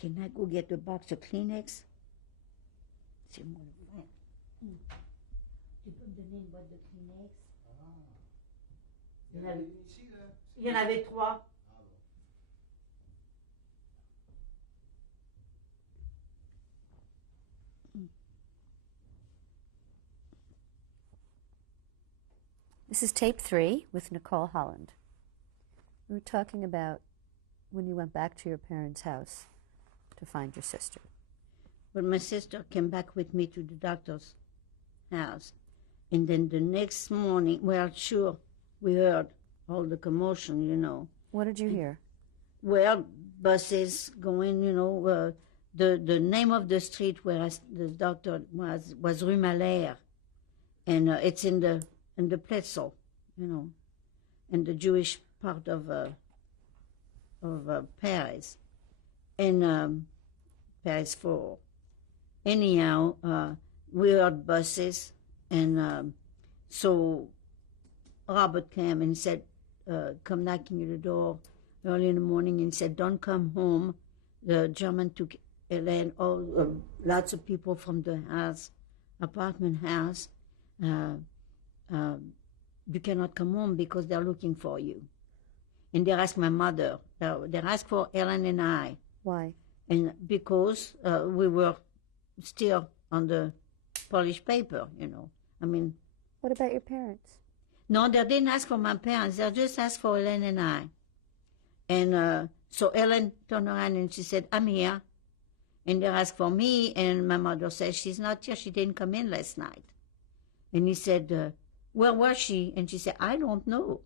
Can I go get a box of Kleenex? C'est mon frère. Tu peux me donner une boîte de Kleenex? Il y en avait ici, là? Il y en avait 3. This is Tape 3 with Nicole, Holland. We were talking about when you went back to your parents' house to find your sister. But my sister came back with me to the doctor's house. And then the next morning, well, sure, we heard all the commotion, you know. What did you hear? Well, buses going, you know. The name of the street where the doctor was Rue Malher. And it's in the Pletzel, you know, in the Jewish part of Paris, and Paris 4. Anyhow, we heard buses, and so Robert came and said, come knocking at the door early in the morning and said, don't come home. The German took Elaine, lots of people from the house, apartment house. You cannot come home because they're looking for you. And they asked my mother. They asked for Ellen and I. Why? And because we were still on the Polish paper, you know. I mean... What about your parents? No, they didn't ask for my parents. They just asked for Ellen and I. And so Ellen turned around and she said, I'm here. And they asked for me, and my mother said, she's not here. She didn't come in last night. And he said, where was she? And she said, I don't know.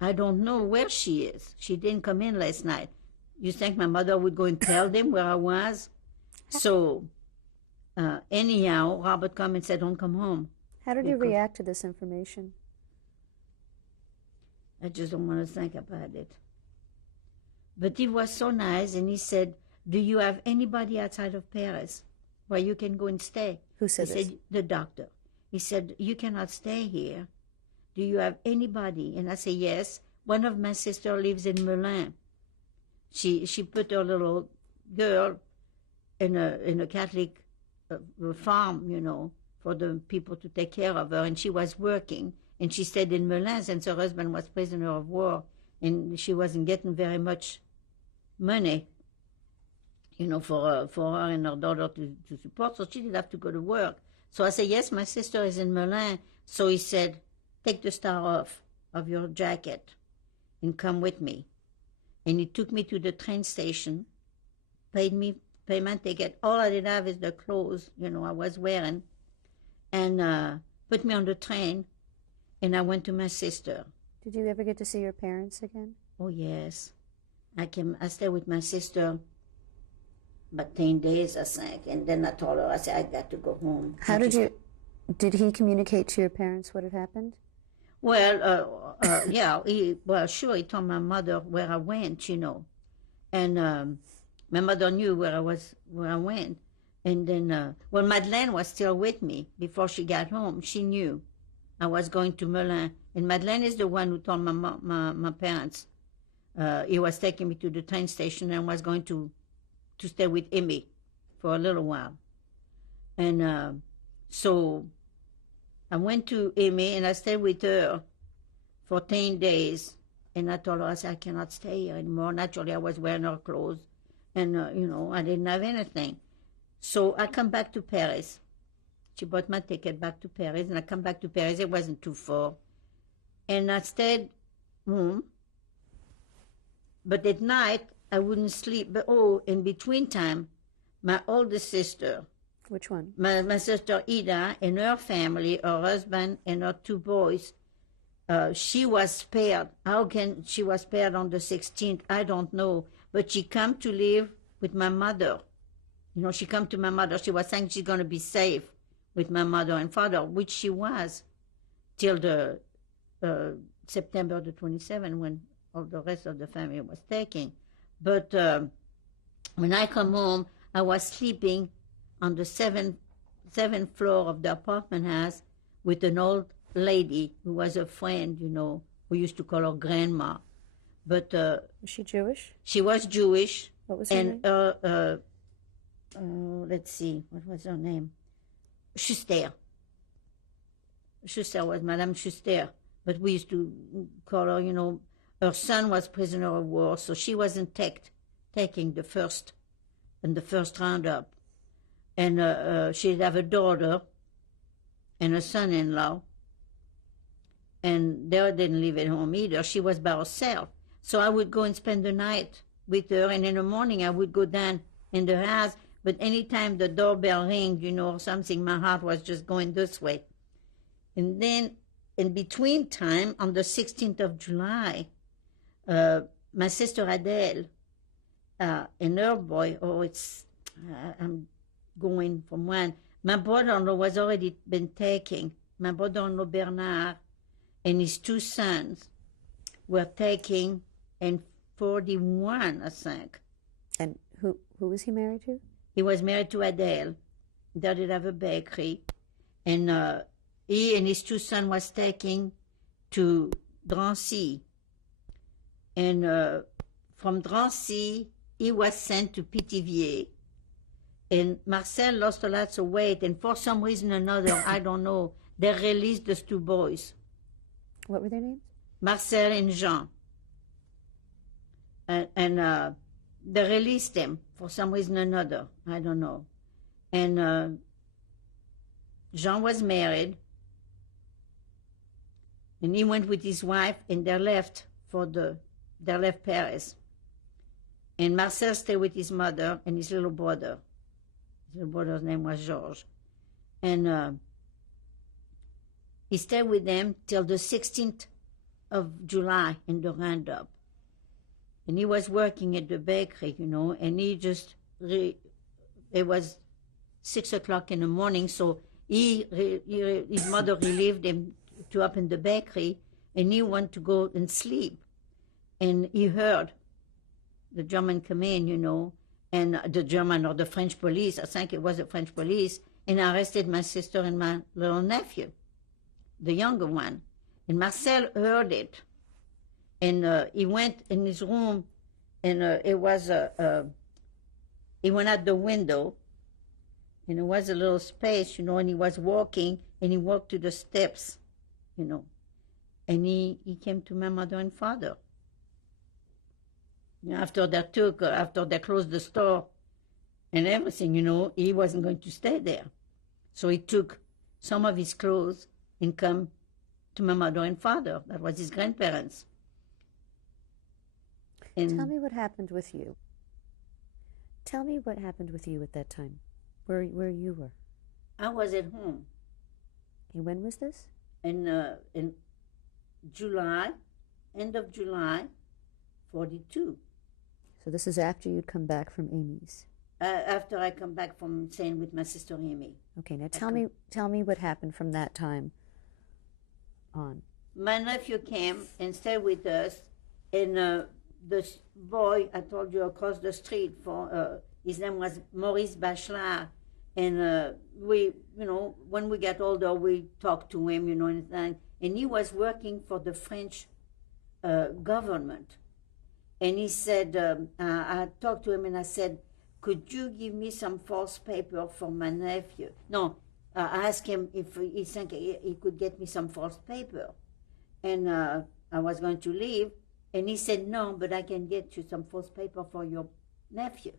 I don't know where she is. She didn't come in last night. You think my mother would go and tell them where I was? So anyhow, Robert came and said, don't come home. How did you react to this information? I just don't want to think about it. But he was so nice, and he said, do you have anybody outside of Paris where you can go and stay? Who said this? He said, the doctor. He said, you cannot stay here. Do you have anybody? And I said, yes. One of my sisters lives in Melun. She put her little girl in a Catholic farm, you know, for the people to take care of her. And she was working, and she stayed in Melun since her husband was prisoner of war, and she wasn't getting very much money, you know, for her and her daughter to support. So she did have to go to work. So I said, yes, my sister is in Melun. So he said, take the star off of your jacket and come with me. And he took me to the train station, paid my ticket. All I did have is the clothes, you know, I was wearing, and put me on the train, and I went to my sister. Did you ever get to see your parents again? Oh, yes. I stayed with my sister about 10 days, I think, and then I told her, I said, I got to go home. Did he communicate to your parents what had happened? Well, yeah, sure, he told my mother where I went, you know, and my mother knew where I went, and then, well, Madeleine was still with me before she got home. She knew I was going to Melun, and Madeleine is the one who told my parents he was taking me to the train station and was going to stay with Amy for a little while. And so I went to Amy and I stayed with her for 10 days. And I told her, I said, I cannot stay here anymore. Naturally, I was wearing her clothes. And, you know, I didn't have anything. So I come back to Paris. She bought my ticket back to Paris. And I come back to Paris. It wasn't too far. And I stayed home. But at night, I wouldn't sleep. But, in between time, my oldest sister. Which one? My sister Ida and her family, her husband and her 2 boys, she was spared. How can she was spared on the 16th? I don't know. But she come to live with my mother. You know, she come to my mother. She was saying she's going to be safe with my mother and father, which she was till the September the 27th when all the rest of the family was taken. But when I come home, I was sleeping on the seventh floor of the apartment house with an old lady who was a friend, you know, we used to call her grandma. But was she Jewish? She was Jewish, What was her And name? let's see, what was her name? Schuster. Schuster was Madame Schuster, but we used to call her, her son was prisoner of war, so she wasn't taking the first roundup. And she'd have a daughter and a son-in-law, and they didn't live at home either. She was by herself. So I would go and spend the night with her, and in the morning I would go down in the house. But anytime the doorbell rang, or something, my heart was just going this way. And then in between time, on the 16th of July, my sister Adele and her boy, I'm going from one. My brother-in-law was already been taken. My brother-in-law Bernard and his two sons were taken in 41, I think. And who was he married to? He was married to Adele. They did have a bakery. And he and his two sons was taken to Drancy. And from Drancy, he was sent to Pithiviers. And Marcel lost a lot of weight, and for some reason or another, I don't know, they released those two boys. What were their names? Marcel and Jean. And they released them for some reason or another, I don't know. And Jean was married, and he went with his wife, and they left Paris. And Marcel stayed with his mother and his little brother. His little brother's name was Georges. And he stayed with them till the 16th of July in the roundup. And he was working at the bakery, and he just, it was 6 o'clock in the morning, so his mother relieved him to up in the bakery, and he wanted to go and sleep. And he heard the German come in, and the German or the French police, I think it was the French police, and arrested my sister and my little nephew, the younger one. And Marcel heard it. And he went in his room, and he went out the window, and there was a little space, and he was walking, and he walked to the steps, and he came to my mother and father. After they closed the store and everything, he wasn't going to stay there. So he took some of his clothes and come to my mother and father. That was his grandparents. And Tell me what happened with you. Tell me what happened with you at that time, where you were. I was at home. And when was this? In July, end of July, 42. So this is after you'd come back from Amy's. After I come back from staying with my sister Amy. Okay, now tell me what happened from that time on. My nephew came and stayed with us, and this boy I told you across the street, his name was Maurice Bachelard, and we, when we got older, we talked to him, and he was working for the French government. And he said, I talked to him and I said, could you give me some false paper for my nephew? No, I asked him if he think he could get me some false paper. And I was going to leave, and he said, no, but I can get you some false paper for your nephew,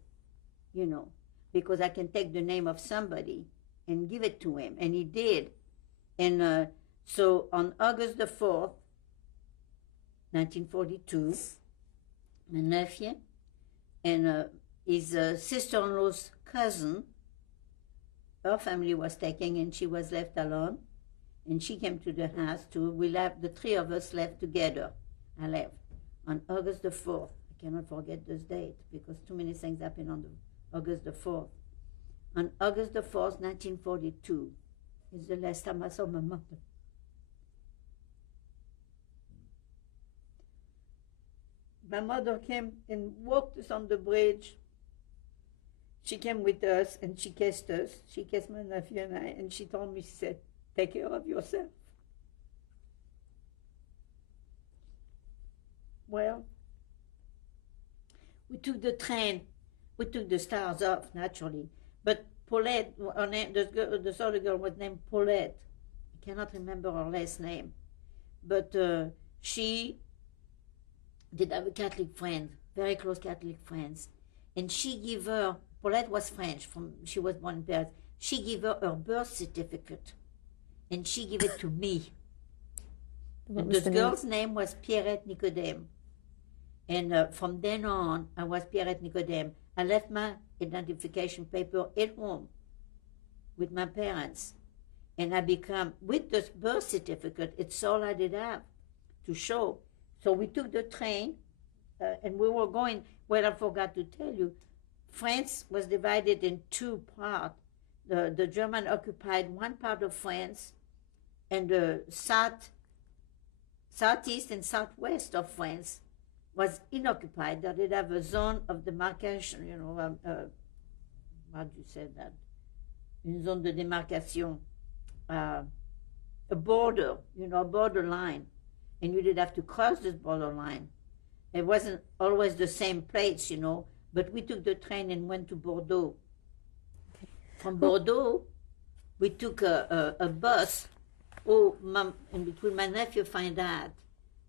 because I can take the name of somebody and give it to him. And he did. And so on August the 4th, 1942, my nephew and his sister-in-law's cousin, her family was taken, and she was left alone, and she came to the house too. We left, the three of us left together. I left on August the 4th. I cannot forget this date because too many things happened on August the 4th. On August the 4th, 1942, is the last time I saw my mother. My mother came and walked us on the bridge. She came with us and she kissed us. She kissed my nephew and I, and she told me, she said, take care of yourself. Well, we took the train We took the stars off, naturally. But Paulette, her name, this other girl was named Paulette. I cannot remember her last name. But she did have a Catholic friend, very close Catholic friends. And she gave her, Paulette was French, she was born in Paris. She gave her birth certificate. And she gave it to me. And this girl's name was Pierrette Nicodème. And from then on, I was Pierrette Nicodème. I left my identification paper at home with my parents. And I become, with this birth certificate, it's all I did have to show. So we took the train, and we were going, well, I forgot to tell you, France was divided in two parts. The German occupied one part of France, and the southeast and southwest of France was unoccupied. They did have a zone of demarcation, how do you say that? Une zone de démarcation, a border, a borderline. And you did have to cross this borderline. It wasn't always the same place, but we took the train and went to Bordeaux. Okay. From Bordeaux, we took a bus. In between, my nephew found out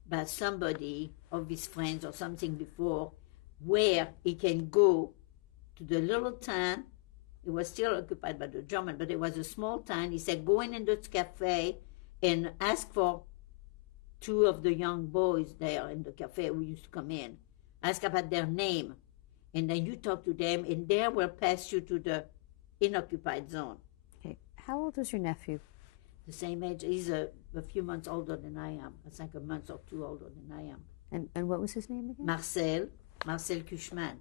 by somebody of his friends or something before where he can go to the little town. It was still occupied by the German, but it was a small town. He said, go in this cafe and ask for two of the young boys there in the cafe who used to come in. Ask about their name. And then you talk to them, and they will pass you to the unoccupied zone. Okay. How old was your nephew? The same age. He's a few months older than I am. I think a month or two older than I am. And what was his name again? Marcel Cushman.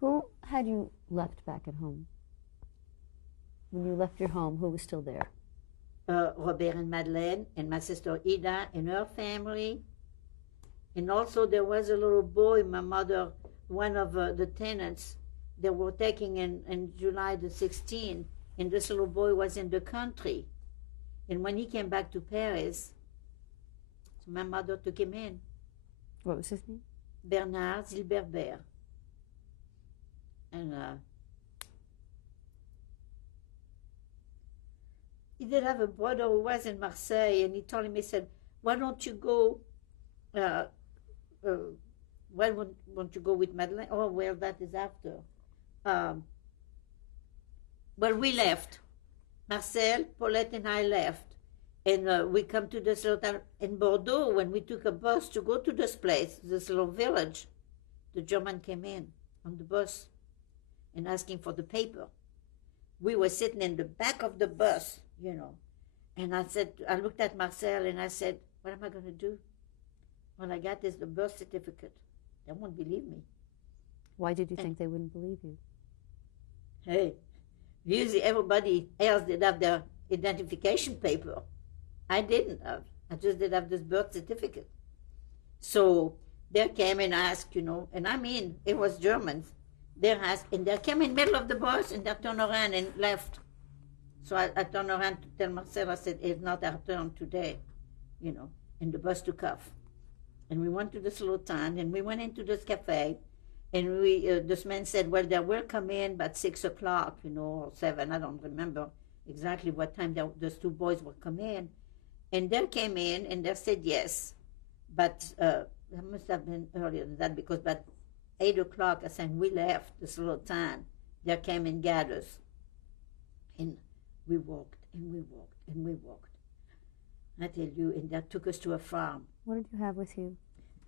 Who had you left back at home? When you left your home, who was still there? Robert and Madeleine, and my sister Ida and her family. And also there was a little boy, my mother, one of the tenants, they were taking in July the 16th, and this little boy was in the country. And when he came back to Paris, so my mother took him in. What was his name? Bernard Zilberbert. And he did have a brother who was in Marseille, and he told him, he said, why don't you go, why won't you go with Madeleine? Oh, well, that is after. Well, we left. Marcel, Paulette, and I left. And we come to this little town in Bordeaux. When we took a bus to go to this place, this little village, the German came in on the bus and asking for the paper. We were sitting in the back of the bus, and I looked at Marcel and I said, what am I going to do? All I got is the birth certificate. They won't believe me. Why did you think they wouldn't believe you? Hey, usually everybody else did have their identification paper. I didn't have. I just did have this birth certificate. So they came and asked, and I mean, it was Germans. They asked, and they came in the middle of the bus, and they turned around and left. So I turned around to tell Marcel, I said, it's not our turn today, and the bus took off. And we went to this little town, and we went into this cafe, and this man said, well, they will come in about 6 o'clock, or 7, I don't remember exactly what time those two boys will come in. And they came in, and they said yes. But it must have been earlier than that, because about 8 o'clock, I said, we left this little town. They came and gathered us. And we walked, and we walked, and we walked. I tell you, and they took us to a farm. What did you have with you?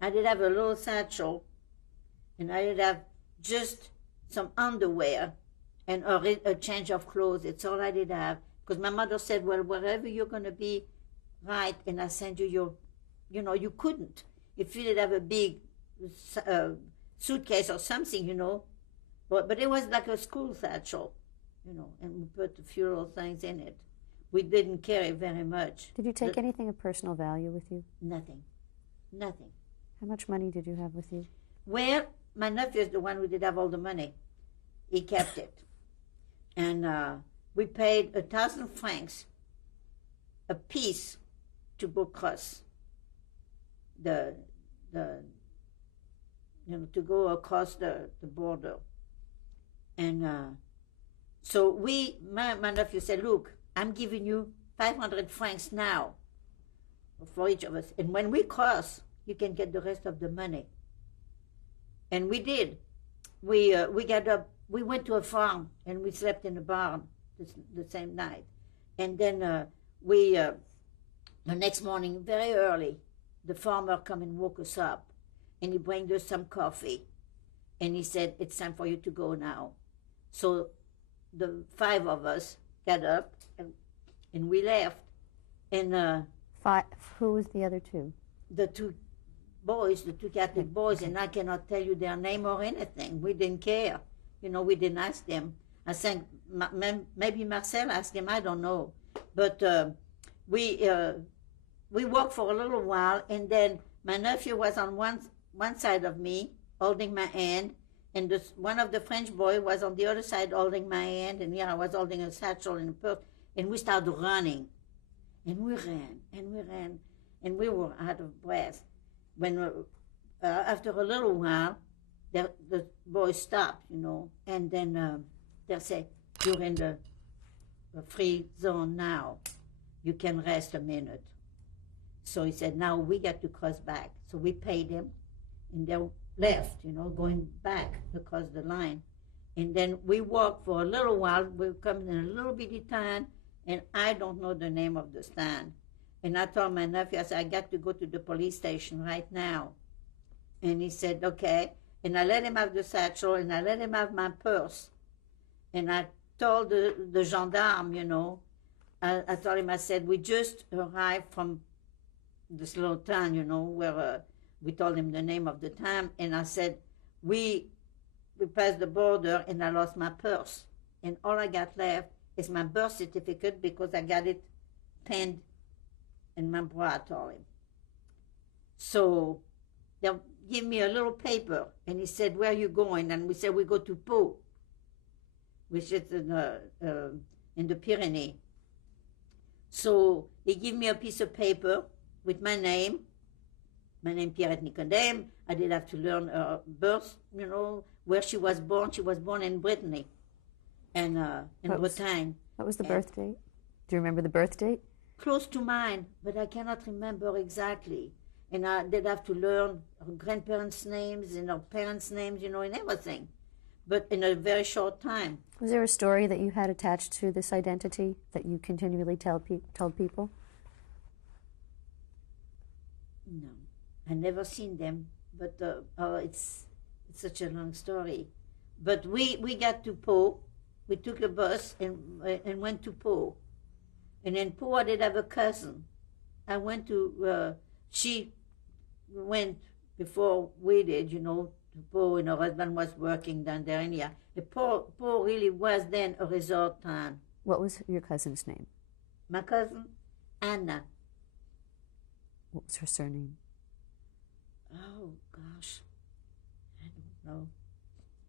I did have a little satchel, and I did have just some underwear and a change of clothes. It's all I did have. Because my mother said, well, wherever you're going to be, right, and I send you your, you couldn't. If you did have a big suitcase or something, but it was like a school satchel, and we put a few little things in it. We didn't carry very much. Did you take anything of personal value with you? Nothing. Nothing. How much money did you have with you? Well, my nephew is the one who did have all the money. He kept it. And we paid 1,000 francs a piece to go across to go across the border. And so my nephew said, look, I'm giving you 500 francs now for each of us. And when we cross, you can get the rest of the money. And we did. We got up, we went to a farm and we slept in a barn the same night. And then the next morning, very early, the farmer come and woke us up. And he brought us some coffee. And he said, it's time for you to go now. So the 5 of us got up and we left. And who was the other 2? The 2 boys, the 2 Catholic boys, and I cannot tell you their name or anything. We didn't care. We didn't ask them. I think maybe Marcel asked them, I don't know. But we walked for a little while, and then my nephew was on one side of me, holding my hand, and one of the French boys was on the other side holding my hand, and here I was holding a satchel and a purse, and we started running. And we ran, and we ran, and we were out of breath. When after a little while, the boys stopped, and then they said, you're in the free zone now. You can rest a minute. So he said, now we got to cross back. So we paid him, and they left, going back across the line. And then we walked for a little while. We were coming in a little bitty town, and I don't know the name of the stand. And I told my nephew, I said, I got to go to the police station right now. And he said, okay. And I let him have the satchel, and I let him have my purse. And I told the gendarme, I told him, I said, we just arrived from this little town, where we told him the name of the town. And I said, we passed the border, and I lost my purse. And all I got left is my birth certificate, because I got it penned in my bra, I told him. So they give me a little paper, and he said, where are you going? And we said, we go to Pau, which is in the Pyrenees. So he gave me a piece of paper with my name Pierrette Nicodème. I did have to learn her birth, where she was born. She was born in Brittany, and in Bretagne. What was the birth date? Do you remember the birth date? Close to mine, but I cannot remember exactly. And I did have to learn her grandparents' names and her parents' names, and everything, but in a very short time. Was there a story that you had attached to this identity that you continually told people? No, I never seen them, but it's such a long story. But we got to Pau. We took a bus and went to Pau. And in Pau, I did have a cousin. I went to, she went before we did, to Pau, and her husband was working down there. And Pau really was then a resort town. What was your cousin's name? My cousin, Anna. What was her surname? Oh, gosh. I don't know.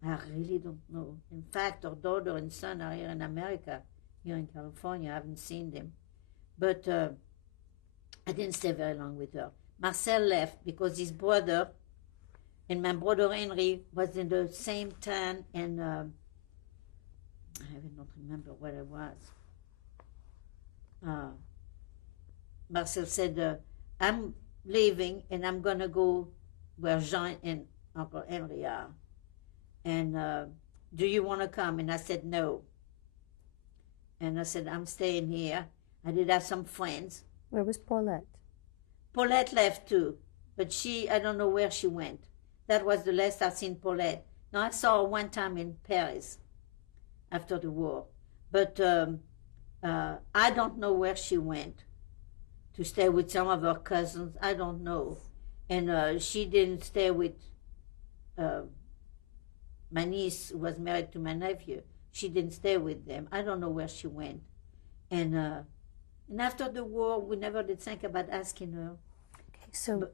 I really don't know. In fact, her daughter and son are here in America, here in California. I haven't seen them. But I didn't stay very long with her. Marcel left because his brother and my brother Henry was in the same town, and I don't remember where it was. Marcel said, I'm leaving and I'm going to go where Jean and Uncle Henry are. And do you want to come? And I said, no. And I said, I'm staying here. I did have some friends. Where was Paulette? Paulette left too, but I don't know where she went. That was the last I've seen Paulette. Now, I saw her one time in Paris after the war. But I don't know where she went to stay with some of her cousins. I don't know. And she didn't stay with my niece, who was married to my nephew. She didn't stay with them. I don't know where she went. And after the war, we never did think about asking her. Okay, so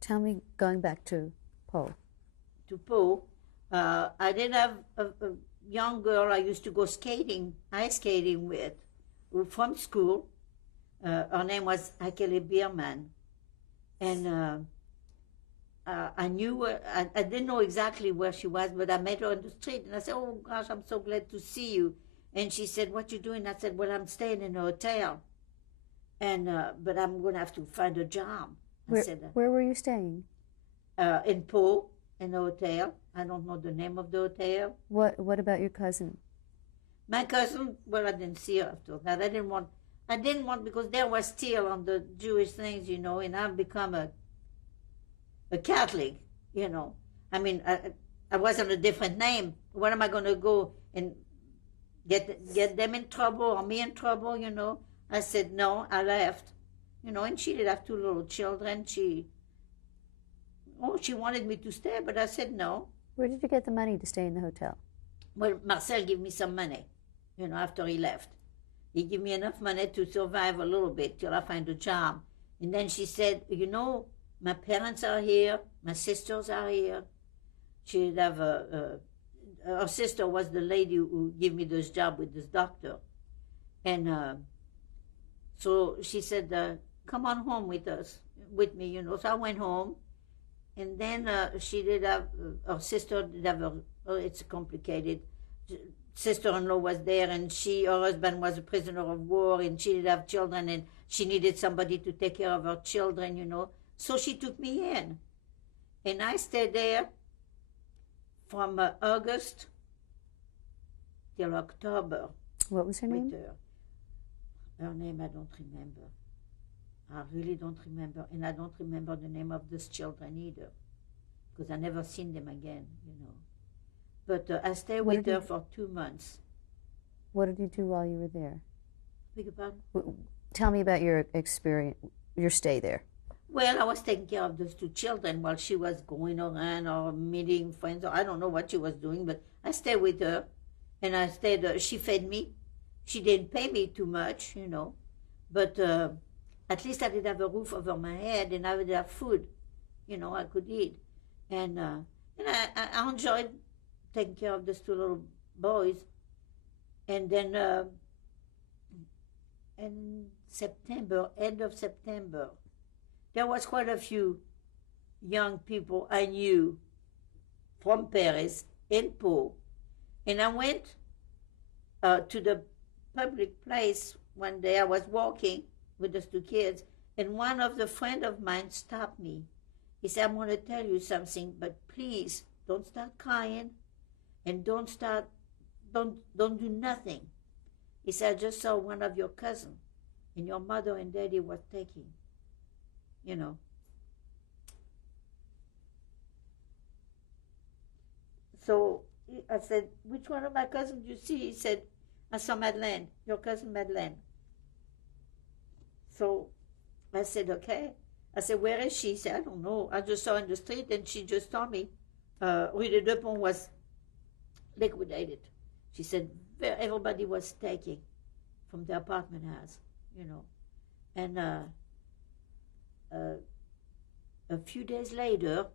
tell me, going back to Pau. To Pau, I did have a young girl I used to go ice skating with, from school. Her name was Akele Bierman. And I knew her. I didn't know exactly where she was, but I met her on the street, and I said, "Oh gosh, I'm so glad to see you." And she said, "What you doing?" I said, "Well, I'm staying in a hotel, and but I'm gonna have to find a job." Where were you staying? In Po, in a hotel. I don't know the name of the hotel. What about your cousin? My cousin, well, I didn't see her after that. I didn't want because there was still on the Jewish things, and I've become a Catholic, I mean, I was on a different name. What am I going to go and get them in trouble or me in trouble, I said, no, I left, and she did have 2 little children. She wanted me to stay, but I said no. Where did you get the money to stay in the hotel? Well, Marcel gave me some money, after he left. He gave me enough money to survive a little bit till I find a job. And then she said, my parents are here, my sisters are here. She'd have her sister was the lady who gave me this job with this doctor. And so she said, come on home with me, So I went home. And then she did have, her sister did have, it's complicated. Sister-in-law was there, and her husband was a prisoner of war, and she did have children, and she needed somebody to take care of her children, So she took me in. And I stayed there from August till October. What was her name? Her name I don't remember. I really don't remember, and I don't remember the name of these children either, because I never seen them again, But I stayed with her for 2 months. What did you do while you were there? Beg your pardon? Tell me about your experience, your stay there. Well, I was taking care of those 2 children while she was going around or meeting friends, or I don't know what she was doing, but I stayed with her, and I stayed. She fed me. She didn't pay me too much, but at least I did have a roof over my head, and I would have food, I could eat, and I enjoyed taking care of those 2 little boys. And then in September, end of September, there was quite a few young people I knew from Paris in Po. And I went to the public place one day. I was walking with those 2 kids, and one of the friends of mine stopped me. He said, "I'm going to tell you something, but please don't start crying, and don't do nothing." He said, "I just saw one of your cousins, and your mother and daddy was taking, So I said, "Which one of my cousins do you see?" He said, "I saw Madeleine, your cousin Madeleine." So I said, "Okay." I said, "Where is she?" He said, "I don't know. I just saw her in the street, and she just told me Rue de Deux Ponts was liquidated." She said everybody was taking from the apartment house, And a few days later,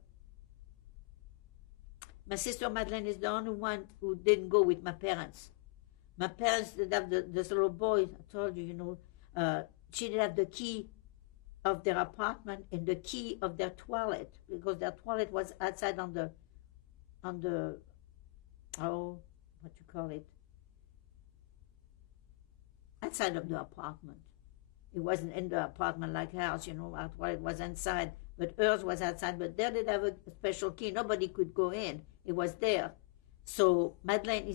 my sister Madeleine is the only one who didn't go with my parents. My parents did have this little boy. I told you, she did have the key of their apartment and the key of their toilet, because their toilet was outside on the what you call it, outside of the apartment. It wasn't in the apartment like house, our toilet was inside, but hers was outside. But they did have a special key. Nobody could go in. It was there. So Madeleine,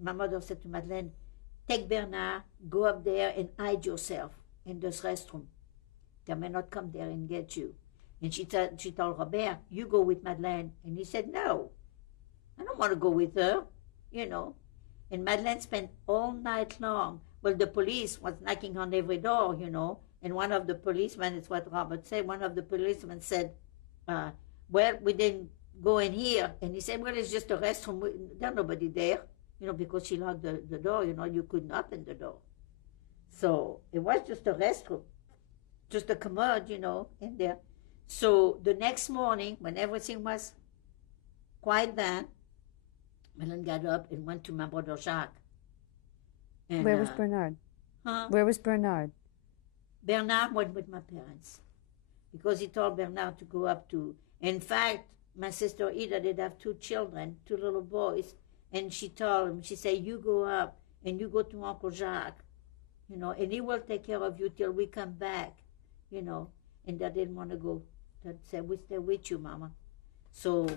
my mother said to Madeleine, "Take Bernard, go up there and hide yourself in this restroom. They may not come there and get you." And she told Robert, "You go with Madeleine." And he said, "No, I don't want to go with her, And Madeleine spent all night long. Well, the police was knocking on every door, And one of the policemen, it's what Robert said, one of the policemen said, "Well, we didn't go in here." And he said, "Well, it's just a restroom. There's nobody there, because she locked the door, you couldn't open the door." So it was just a restroom, just a commode, in there. So the next morning, when everything was quiet down, Madeleine got up and went to my brother Jacques. And, where was Bernard? Huh? Where was Bernard? Bernard went with my parents, because he told Bernard to go up to, In fact, my sister Ida did have 2 children, 2 little boys, and she told him, she said, you go up and you go to Uncle Jacques, and he will take care of you till we come back, and they didn't want to go. They said, we stay with you, Mama. So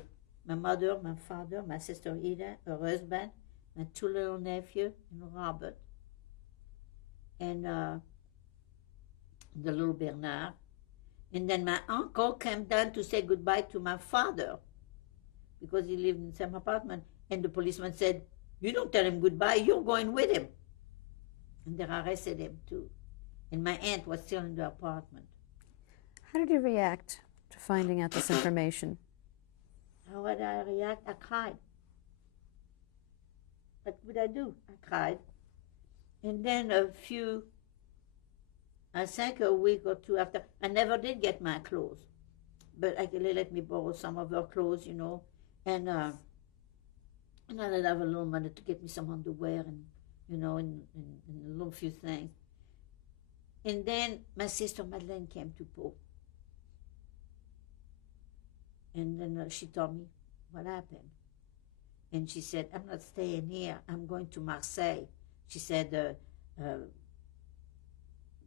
my mother, my father, my sister Ida, her husband, my 2 little nephews, and Robert, and the little Bernard. And then my uncle came down to say goodbye to my father because he lived in the same apartment. And the policeman said, you don't tell him goodbye, you're going with him. And they arrested him too. And my aunt was still in the apartment. How did you react to finding out this information? How would I react? I cried. What would I do? I cried. And then I think a week or 2 after, I never did get my clothes. But they let me borrow some of her clothes, and I did have a little money to get me some underwear and, and a little few things. And then my sister Madeleine came to Pau. And then she told me what happened. And she said, I'm not staying here. I'm going to Marseille. She said,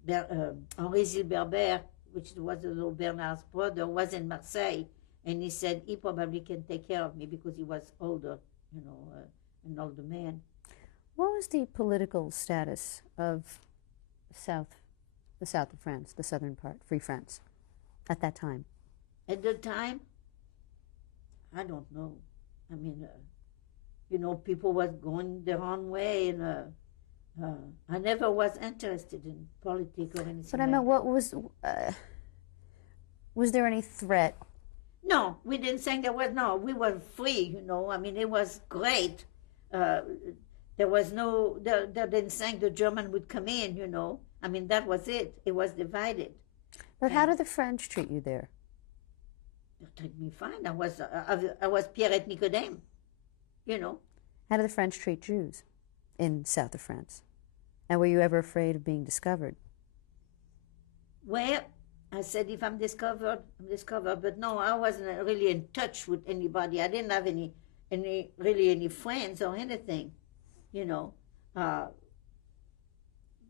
Henri Zilberber, which was the little Bernard's brother, was in Marseille. And he said he probably can take care of me because he was older, an older man. What was the political status of the south of France, the southern part, Free France, at that time? At the time, I don't know. I mean, people was going their own way, and I never was interested in politics or anything. But I mean, what was there any threat? No, we didn't think there was. No, we were free. I mean, it was great. There was no. They didn't think the German would come in. I mean, that was it. It was divided. But how did the French treat you there? They treated me fine. I was Pierrette Nicodème. How did the French treat Jews in south of France? And were you ever afraid of being discovered? Well, I said, if I'm discovered, I'm discovered. But no, I wasn't really in touch with anybody. I didn't have any friends or anything,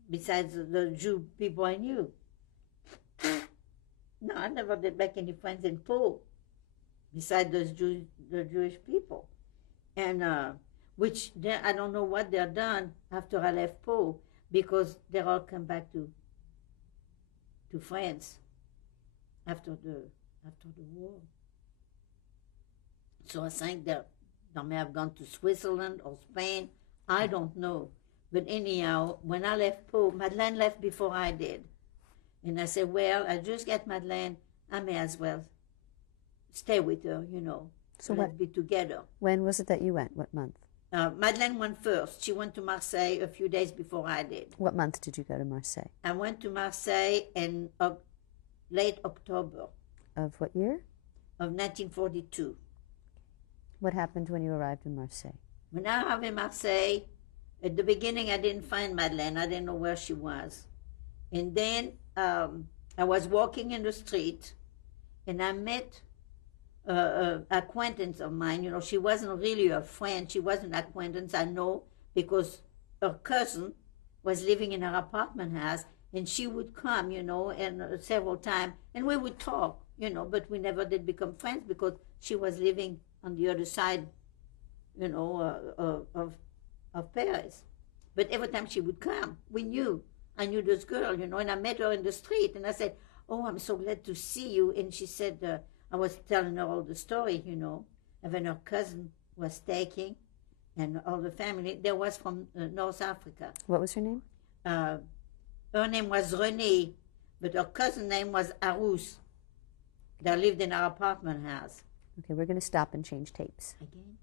besides the Jew people I knew. No, I never did make any friends in Pau, besides the Jewish people. And which I don't know what they're done after I left Pau, because they all come back to France after the war. So I think they may have gone to Switzerland or Spain. I don't know. But anyhow, when I left Pau, Madeleine left before I did. And I said, well, I just got Madeleine. I may as well stay with her, So let's be together. When was it that you went? What month? Madeleine went first. She went to Marseille a few days before I did. What month did you go to Marseille? I went to Marseille in late October. Of what year? Of 1942. What happened when you arrived in Marseille? When I arrived in Marseille, at the beginning I didn't find Madeleine. I didn't know where she was. And then I was walking in the street, and I met an acquaintance of mine. She wasn't really a friend. She was an acquaintance, I know, because her cousin was living in her apartment house, and she would come, and several times, and we would talk, but we never did become friends because she was living on the other side, of Paris. But every time she would come, I knew this girl, and I met her in the street, and I said, oh, I'm so glad to see you. And she said, I was telling her all the story, and when her cousin was taking, and all the family, they was from North Africa. What was her name? Her name was Renée, but her cousin's name was Arous. They lived in our apartment house. Okay, we're going to stop and change tapes. Again?